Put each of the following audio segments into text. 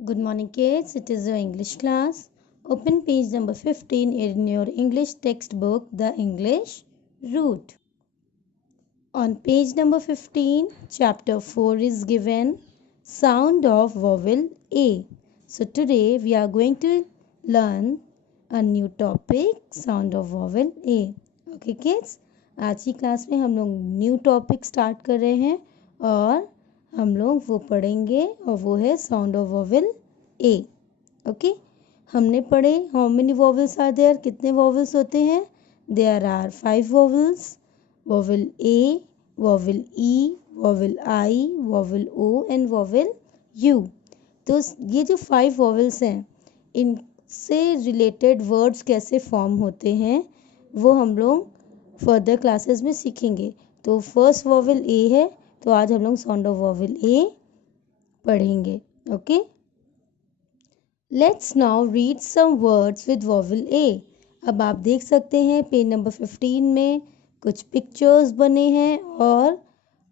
Good morning, kids. It is your English class. Open page number 15 in your English textbook, The English Root. On page number 15, chapter 4 is given Sound of Vowel A. So today we are going to learn a new topic, Sound of Vowel A. Okay, kids. आज की class में हम लोग new topic start कर रहे हैं और हम लोग वो पढ़ेंगे और वो है sound of vowel A. Okay, हमने पढ़े how many vowels are there, कितने वॉवेल्स होते हैं. There are 5 vowels. Vowel A, vowel E, vowel I, vowel O and vowel U. तो ये जो 5 वॉवेल्स हैं इनसे रिलेटेड वर्ड्स कैसे फॉर्म होते हैं वो हम लोग फर्दर क्लासेस में सीखेंगे. तो फर्स्ट वॉवेल ए है, तो आज हम लोग साउंड ऑफ वॉवेल ए पढ़ेंगे. Okay, let's now read some words with vowel A. अब आप देख सकते हैं पेज नंबर 15 में कुछ पिक्चर्स बने हैं और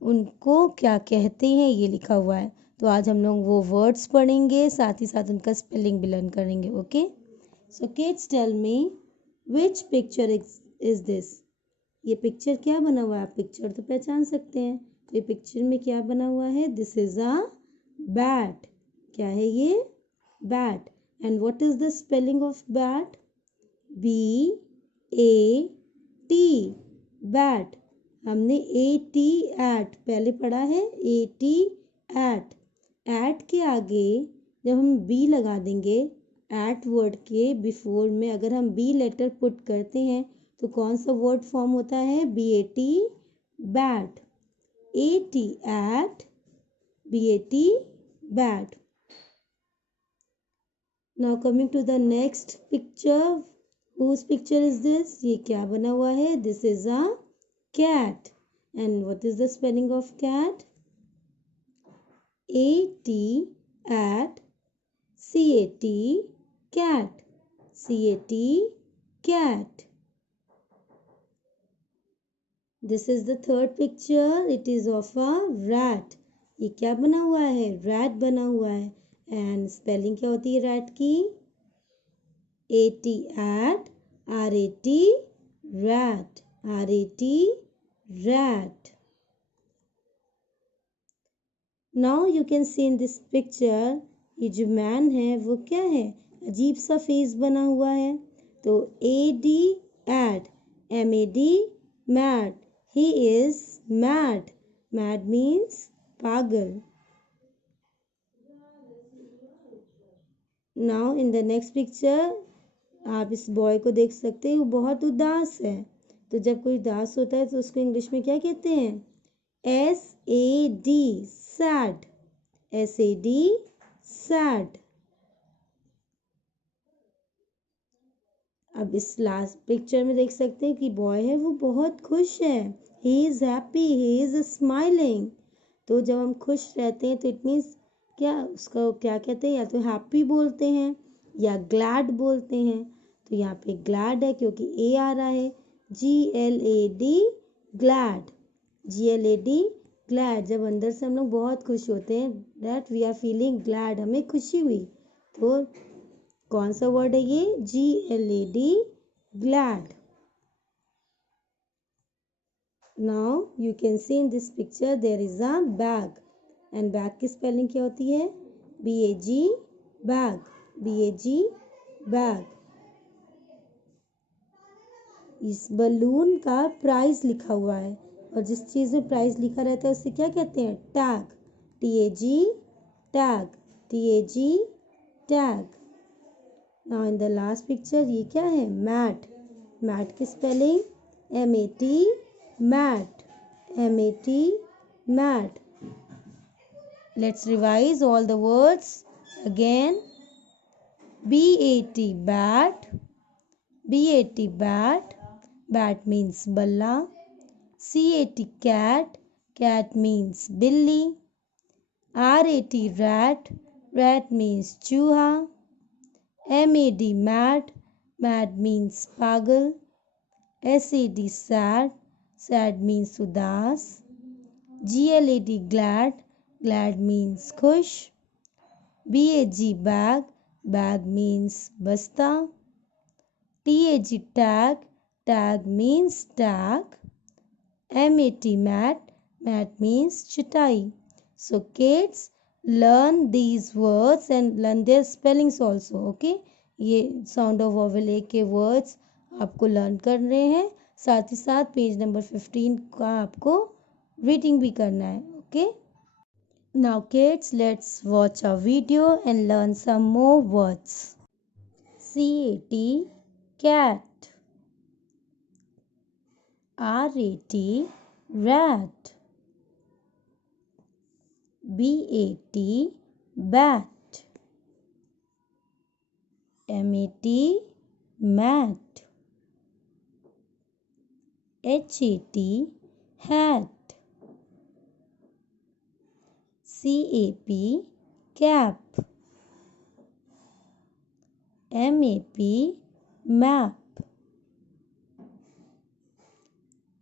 उनको क्या कहते हैं ये लिखा हुआ है. तो आज हम लोग वो वर्ड्स पढ़ेंगे, साथ ही साथ उनका स्पेलिंग भी लर्न करेंगे. Okay, so kids tell me which picture is this. ये पिक्चर क्या बना हुआ है, आप पिक्चर तो पहचान सकते हैं. तो ये पिक्चर में क्या बना हुआ है, दिस इज अ बैट. क्या है ये, bat. And what is the spelling of bat, B-A-T, bat. हमने A-T एट पहले पढ़ा है, A-T एट. एट के आगे जब हम बी लगा देंगे, एट वर्ड के बिफोर में अगर हम बी लेटर पुट करते हैं तो कौन सा वर्ड फॉर्म होता है, B-A-T, bat. A-T at, B-A-T, bat. Now coming to the next picture, whose picture is this? ये क्या बना हुआ है, this is a cat. And what is the spelling of cat, A-T at, C-A-T, cat, C-A-T, cat. This is the third picture, it is of a rat. ये क्या बना हुआ है, rat बना हुआ है. एंड स्पेलिंग क्या होती है रैट की, A-T at, R-A-T, rat, R-A-T, rat. Now you can see in this picture, ये जो मैन है वो क्या है, अजीब सा फेस बना हुआ है. तो A-D at, M-A-D, mad. He is mad. Mad means पागल. Now in the next picture आप इस बॉय को देख सकते हैं, वो बहुत उदास है. तो जब कोई उदास होता है तो उसको इंग्लिश में क्या कहते हैं, S-A-D, सैड. S-A-D, sad. अब इस लास्ट पिक्चर में देख सकते हैं कि बॉय है वो बहुत खुश है, he is happy, he is smiling. तो जब हम खुश रहते हैं तो इट मीन्स क्या, उसका क्या कहते हैं, या तो हैप्पी बोलते हैं या ग्लैड बोलते हैं. तो यहाँ पे ग्लैड है क्योंकि ए आ रहा है, G-L-A-D, ग्लैड, G-L-A-D, ग्लैड. जब अंदर से हम लोग बहुत खुश होते हैं, that we are feeling glad, हमें खुशी हुई. तो कौन सा वर्ड है ये, G-L-A-D, glad. Now you can see in this picture there is a bag. And bag की स्पेलिंग क्या होती है, B-A-G, bag, B-A-G, bag. इस बलून का प्राइस लिखा हुआ है और जिस चीज़ में प्राइस लिखा रहता है उसे क्या कहते हैं, tag, T-A-G, tag, T-A-G, tag. Now in the last picture ये क्या है, मैट. मैट की spelling M-A-T, mat, M-A-T, mat. Let's revise all the words again. B-A-T, bat, B-A-T, bat, bat means बल्ला. C-A-T, कैट, कैट मीन्स बिल्ली. R-A-T, rat, rat means चूहा. M-A-D, mad, mad means पागल. S-A-D, sad, sad means उदास. G-L-A-D, glad, glad means खुश. B-A-G, bag. Bag means basta. T-A-G, tag. Tag means tag. M-A-T, mat. Mat means chatai. So kids, learn these words and learn their spellings also. Okay, ये sound of vowel ए के words आपको learn कर रहे हैं, साथ ही साथ page number 15 का आपको रीडिंग भी करना है. Okay, now kids, let's watch a video and learn some more words. C-A-T, cat. R-A-T, rat. B-A-T, bat. M-A-T, mat. H-A-T, hat. C-A-P, cap. M-A-P, map.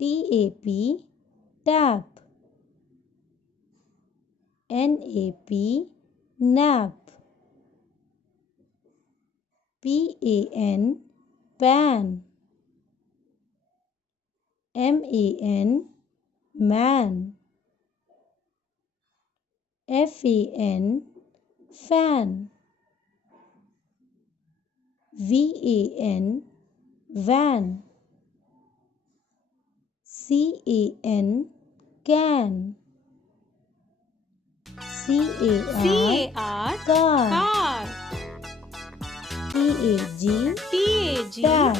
T-A-P, tap. N-A-P, nap. P-A-N, pan. M-A-N, man. F-A-N, fan. V-A-N, van. C-A-N, can. C-A-R, car. T-A-G, tag.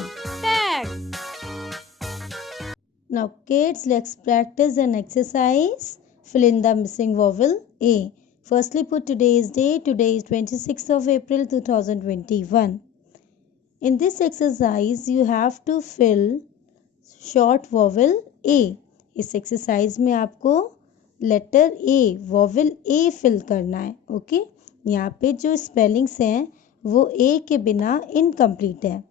Now kids, let's practice an exercise. Fill in the missing vowel A. Firstly, put today's date. Today is 26th of April 2021. In this exercise, you have to fill short vowel A. इस exercise में आपको letter A, vowel A fill करना है. Okay, यहाँ पे जो spellings हैं वो ए के बिना इनकम्प्लीट है.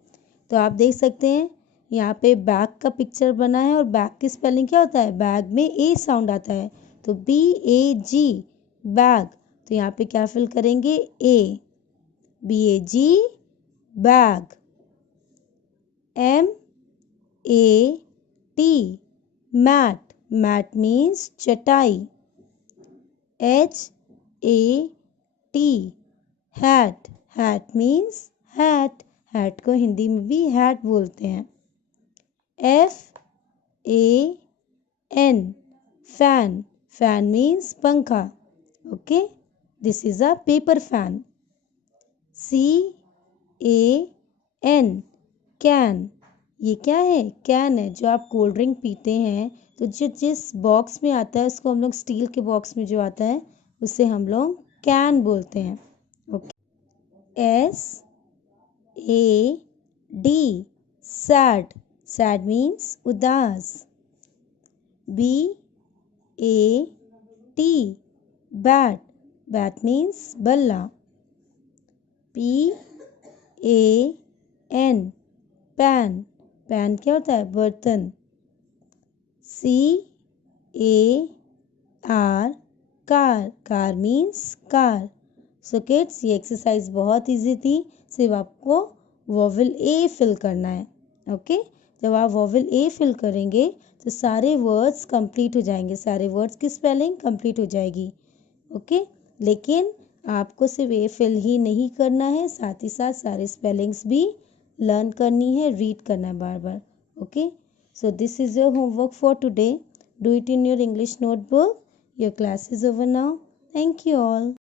तो आप देख सकते हैं यहाँ पे बैग का पिक्चर बना है और बैग की स्पेलिंग क्या होता है, बैग में ए साउंड आता है, तो B-A-G, बैग. तो यहाँ पे क्या फिल करेंगे, ए. B-A-G, bag. M-A-T, mat. Mat means chatai. H-A-T, hat. Hat means hat. hat को हिंदी में भी hat बोलते हैं. F-A-N, fan. Fan means पंखा. Okay, this is a paper fan. C-A-N, can. ये क्या है, कैन है. जो आप कोल्ड ड्रिंक पीते हैं तो जिस बॉक्स में आता है उसको हम लोग, स्टील के बॉक्स में जो आता है उसे हम लोग कैन बोलते हैं. Okay. S-A-D, sad. Sad means उदास. B-A-T, bat. Bat means बल्ला. P-A-N, pan. pan क्या होता है, बर्तन. C-A-R, car. car means car. So kids, ये एक्सरसाइज बहुत इजी थी. सिर्फ आपको वॉवेल ए फिल करना है. ओके, जब आप वॉवेल ए फिल करेंगे तो सारे वर्ड्स कंप्लीट हो जाएंगे, सारे वर्ड्स की स्पेलिंग कंप्लीट हो जाएगी. ओके, लेकिन आपको सिर्फ ए फिल ही नहीं करना है, साथ ही साथ सारे स्पेलिंग्स भी लर्न करनी है, रीड करना है बार बार. Okay, so this is your homework for today. Do it in your English notebook. Your class is over now. Thank you all.